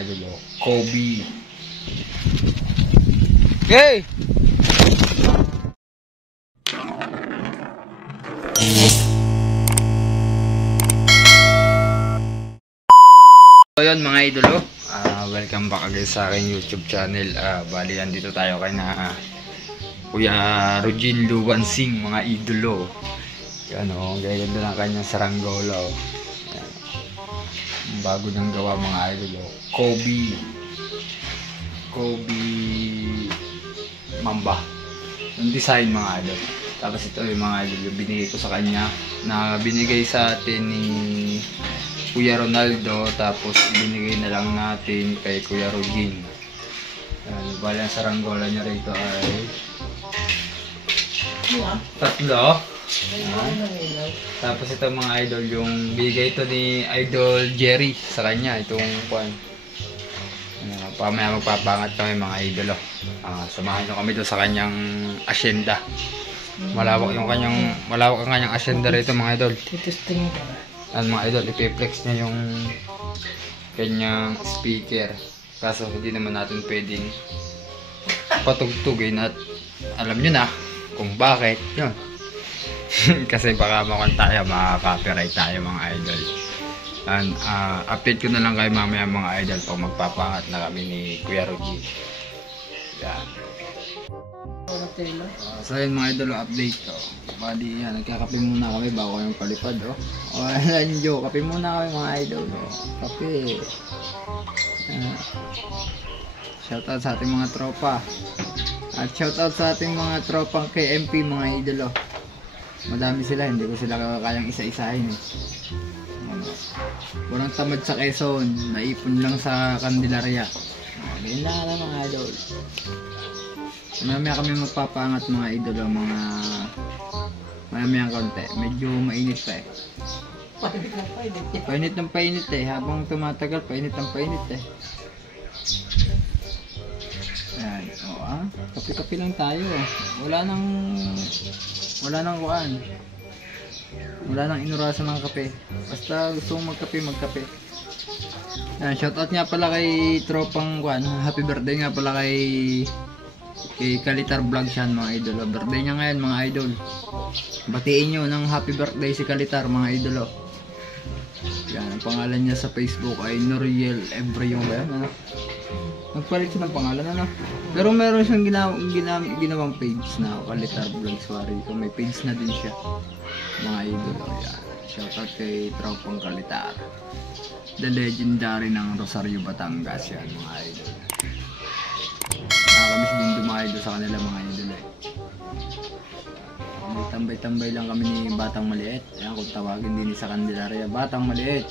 idol. Oh. Kobe. Hey! So yun mga idolo, welcome back again sa aking YouTube channel. Bali dito tayo kay na Kuya Rogin Luwansing mga idolo. Yan o, ganda ng kanyang saranggola o. Bago niyang gawa mga idolo. Kobe Mamba yung design mga idol. Tapos ito yung mga idol binigay ko sa kanya, na binigay sa atin ni Kuya Ronaldo, tapos binigay na lang natin kay Kuya Rogin. Bali ang saranggola niya rito ay tatlo. Tapos ito mga idol, yung bigay ito ni Idol Jerry sa kanya, itong kuan. Pamaya magpapangat kami mga idolo. Samahan nyo kami doon sa kanyang asyenda. Malawak ang kanyang asyenda rito mga idol. Mga idol, ipiplex niya yung kanyang speaker. Kaso hindi naman natin pwedeng patugtugin at alam nyo na kung bakit yun. Kasi baka tayo, maka-copyright tayo mga idol. And update ko na lang kayo mamaya mga idol pag magpapangat na kami ni Kuya Rogin. Yan. So yun mga idol, update ko. Bali yan, nagkakape muna kami bago kayong palipad oh. Nandiyo, kape muna kami mga idol oh. Kape. Shoutout sa ating mga tropa. At shoutout sa ating mga tropang KMP mga idol oh. Madami sila, hindi ko sila kayang isa-isahin eh. Walang tamad sa Quezon, naipon lang sa Candelaria. Ganyan lang mga idol. Mamaya kami magpapangat mga idol, mga mamaya konti. Medyo mainit pa eh. Painit ng painit eh. Habang tumatagal, painit ng painit eh. Ayan, o kape-kape lang tayo. Wala nang kuan. Wala nang inurasan ng kape. Basta gusto mong magkape, magkape. Ayan, shoutout nga pala kay tropang kuan. Happy birthday nga pala kay Kalitar Vlog yan mga idolo. Birthday niya ngayon mga idol. Batiin nyo ng happy birthday si Kalitar mga idolo. Yan, ang pangalan niya sa Facebook ay Noriel Ebreyong ba yan? Ano? Nagpalit siya ng pangalan ano? Pero meron siyang ginawang page na Kalitar Vlog. Sorry, so may page na din siya mga idolo. Yan. Shoutout kay tropang Kalitar, the legendary ng Rosario, Batangas yan mga idol. Nakakamiss din dumayo sa kanila mga idol eh. Tambay-tambay lang kami ni Batang Maliit. Ayan, kung tawagin din sa Candelaria, Batang Maliit.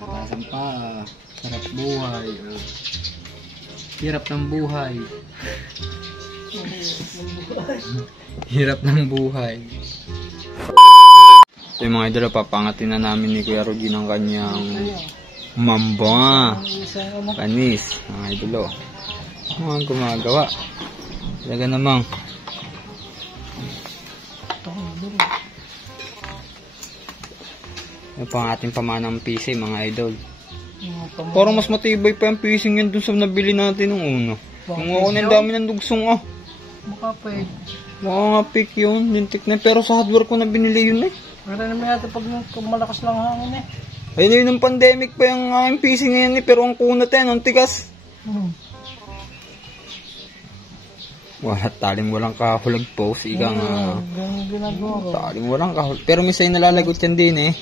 Patasan pa, sarap buhay. Hirap ng buhay. Hirap ng buhay. So yung mga idol, papangatin na namin ni Kuya Rogin ang kanyang mamba. Panis, mga idolo. Mga gumagawa. Talaga namang. Ito pang ating pamanang PC mga idol. Parang mas matibay pa yung PC yan dun sa nabili natin nung una. Kung ako ng dami ng dugsong ah. Makapay. Mukha nga pick yun. Lintik na. Pero sa hardware ko na binili yun eh. Pero naman yata pag malakas lang hangin eh. Ayun yung pandemic pa yung aking PC ngayon eh. Pero ang kunat yan, ang tigas. Wala, taling walang kahulag post. Ika nga. Taling walang kahulag. Pero minsan nalalagot yan din eh.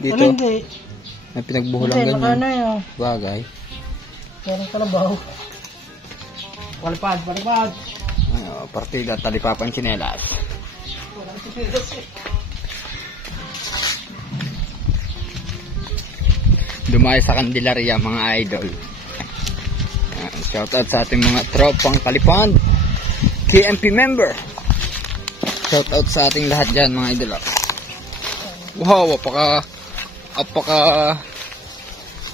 Dito. Hindi. May pinagbuhulang ganyan. Hindi, nakano yun. Bagay. Parang kalabaw. Palipad. Partida, talipapan chinelas. Walang chinelas eh. Dumayo sa Candelaria mga idol. Shoutout sa ating mga tropang Kalipan, KMP member. Shoutout sa ating lahat dyan mga idol. Wow,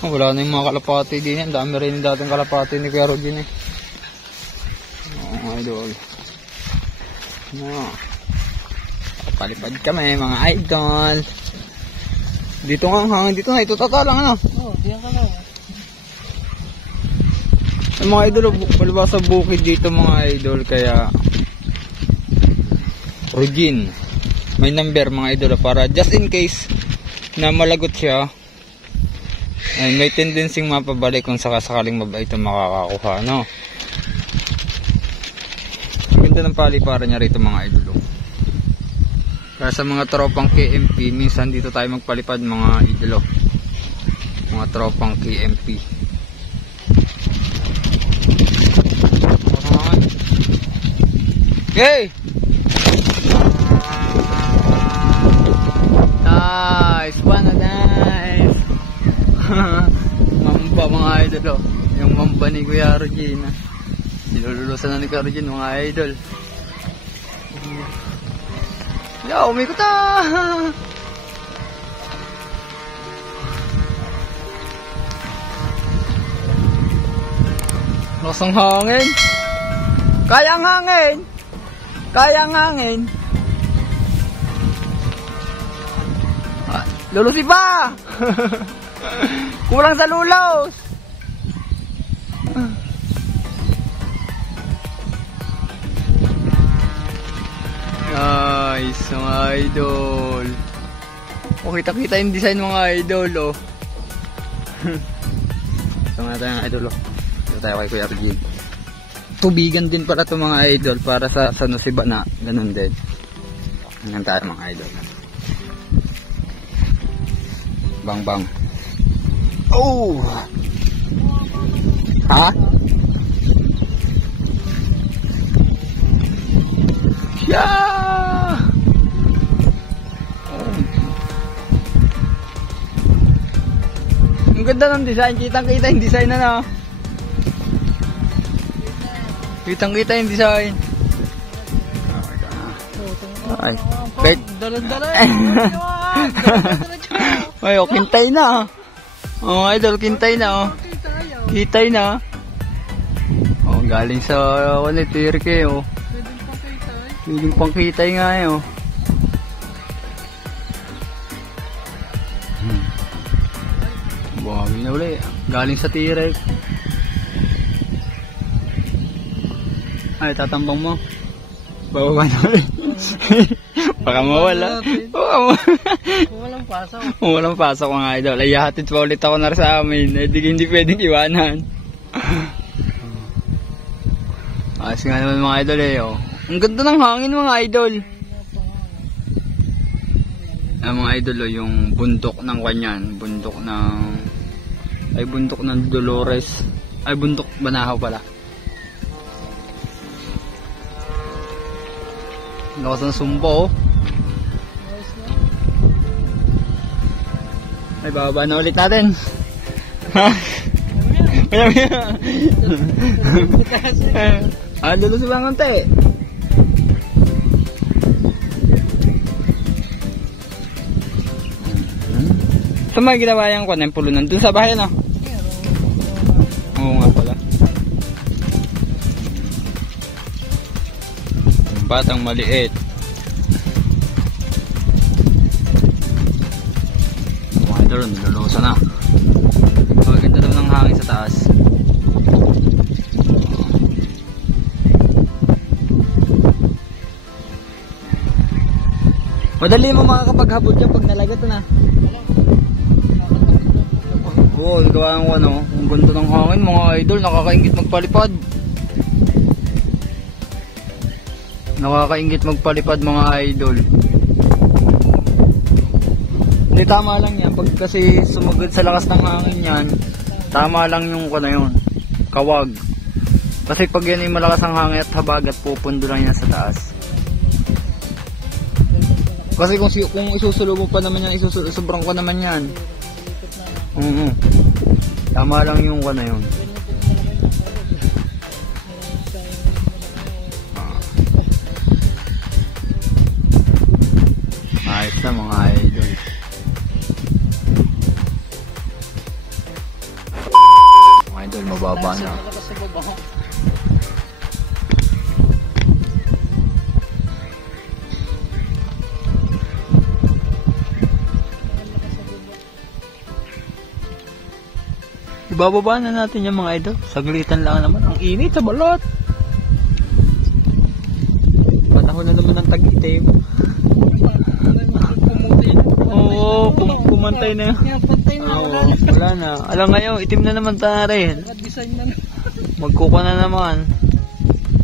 wala na yung mga kalapati din yan. Dami rin yung dating kalapati ni Kuya Rogin eh. Mga idol. Palipad kami mga idol. Dito nga ang hangin dito na. Ito tata lang ano. Oo, diyan ka lang. Ang mga idol, palibas sa bukid dito mga idol. Kaya Rugin. May number mga idol para just in case na malagot siya. Ay, may tendency mapabalik kung sakasakaling mabait ang makakakuha, no? Ganda ng paliparan niya rito mga idol. Kaya sa mga tropang KMP, minsan dito tayo magpalipad mga idol. Mga tropang KMP. Okay! Nice! One, nice! Mamba mga idol, oh. Yung mamba ni Kuya Regina. Nilululusan na ni Kuya Regina mga idol. Ya, umikot ah! Lasang hangin. Kayang hangin. Kayang hangin. Ah, lulusi pa. Kurang sa lulos. Nice mga idol. O kita-kita yung design mga idol oh. Sama tayo mga idol oh. Dito tayo kay Kuya Regine. Tubigan din pala ito mga idol para sa nusiba na ganun din. Ganun tayo mga idol. Bang bang. Oh! Ha? Yeah! Ang ganda ng design. Kitang-kita yung design na na. Kitang-kita yung design. Ay, wait. Dalan-dalan. Ay, oh, kintay na. Oh, idol, kintay na oh. Kitay na. Oh, galing sa Tirke oh. Pwedeng pang kitay nga eh oh. Buhagi na uli. Galing sa Tirek. Ay, tatambang mo. Bababa na ulit. Baka mawala. Walang pasok. Walang pasok mga idol. Ay, hatid pa ulit ako na sa amin. Eh, hindi pwedeng iwanan. Ayos nga naman mga idol eh oh. Ang ganda ng hangin mga idol. Mga idol oh, yung bundok ng kanyan. Bundok ng Dolores. Ay, bundok Banahaw pala. Lakas ng sumpo oh. Ay, bababa na ulit natin. Ha? Ah, lulus ba ng konti? Saan ba ginawa yung kwan? Yung pulunan? Doon sa bahay no? Oo nga pala. Yung batang maliit. Mga idol, nilulusa na. Maganda naman ng hangin sa taas. Madali mo makakapaghabot yan pag nalagat na. Oo, gawa ng ano, ang ganda ng hangin mga idol, nakakaingit magpalipad. Nakakaingit magpalipad mga idol. Hindi, tama lang yan, pag kasi sumugod sa lakas ng hangin yan, tama lang yung yun, kawag. Kasi pag yan ay malakas ang hangin at habagat, pupundo lang yan sa taas. Kasi kung isusulo mo pa naman yan, sobrang ko naman yan. Tama lang yung yun. Ayos na mga idol. Mga idol, mababa na. Ibababa na natin yung mga idol. Saglitan lang naman. Ang init sa balot. Panahon na naman ng tag-itim. Oo, pumantay na. Oo, wala na. Alam ngayon, itim na naman tayo rin. Magkuko na naman.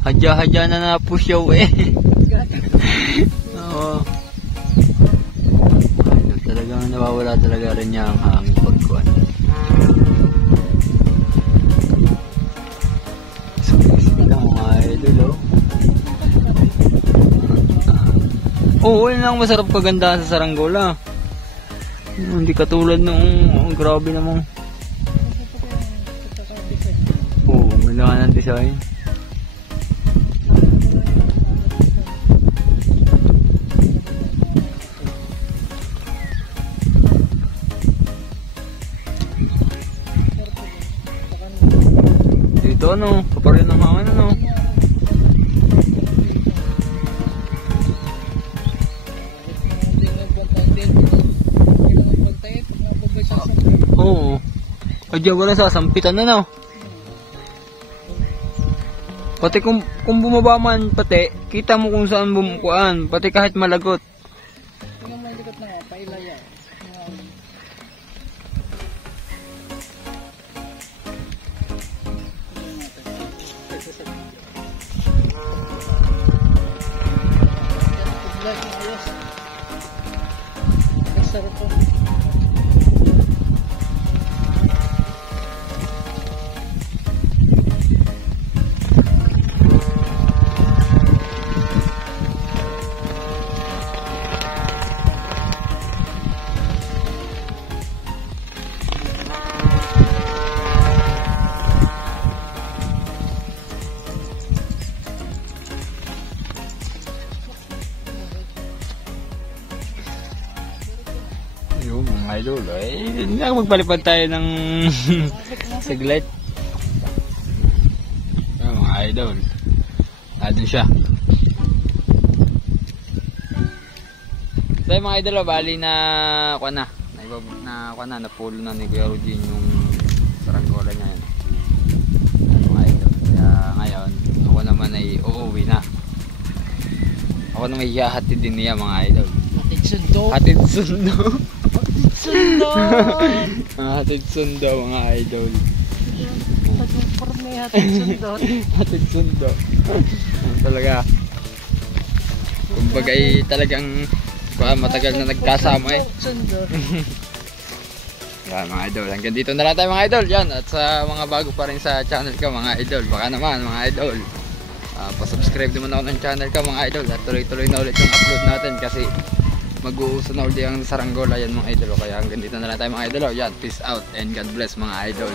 Hadya-hadya na pusyaw eh. Oo. Ayun, talagang nawawala talaga rin niya ang hangin pagkuhan. Sige lang mga idol oh. Oo, yun lang masarap kagandahan sa saranggola. Hindi katulad nung grabe namang. Oo, wala ng design. Dito ano, kaparin ng hangin ano. Oo. Adya wala sasampitan na no. Pati kung bumaba man pati, kita mo kung saan bumukuan, pati kahit malagot. Yung malikot na nga, pailaya. Sarap po. Yung mga idol, hindi ako magpalipad tayo ng saglit. Yung mga idol, nandun siya. So yung mga idol, bali na napulo na ni Kuya Rudin yung saranggola niya yan. Mga idol, kaya ngayon, ako naman ay uuwi na. Ako naman ay hahatid din niya mga idol. Hatid sundo. Hatid sundo. Sundo. Hatid sundo mga idol. Hatid sundo. Hatid sundo. Talaga. Kumbaga ay talagang matagal na nagkasama eh. Sundo. Yan mga idol. Hanggang dito na lang tayo mga idol. Yan. At sa mga bago pa rin sa channel ko mga idol. Baka naman mga idol. Pa-subscribe naman ako ng channel ko mga idol. At tuloy-tuloy na ulit yung upload natin kasi mag-uuso na ulit ang saranggola yan mga idol. Kaya hanggang dito na lang tayo mga idol. Yan. Peace out and God bless mga idol.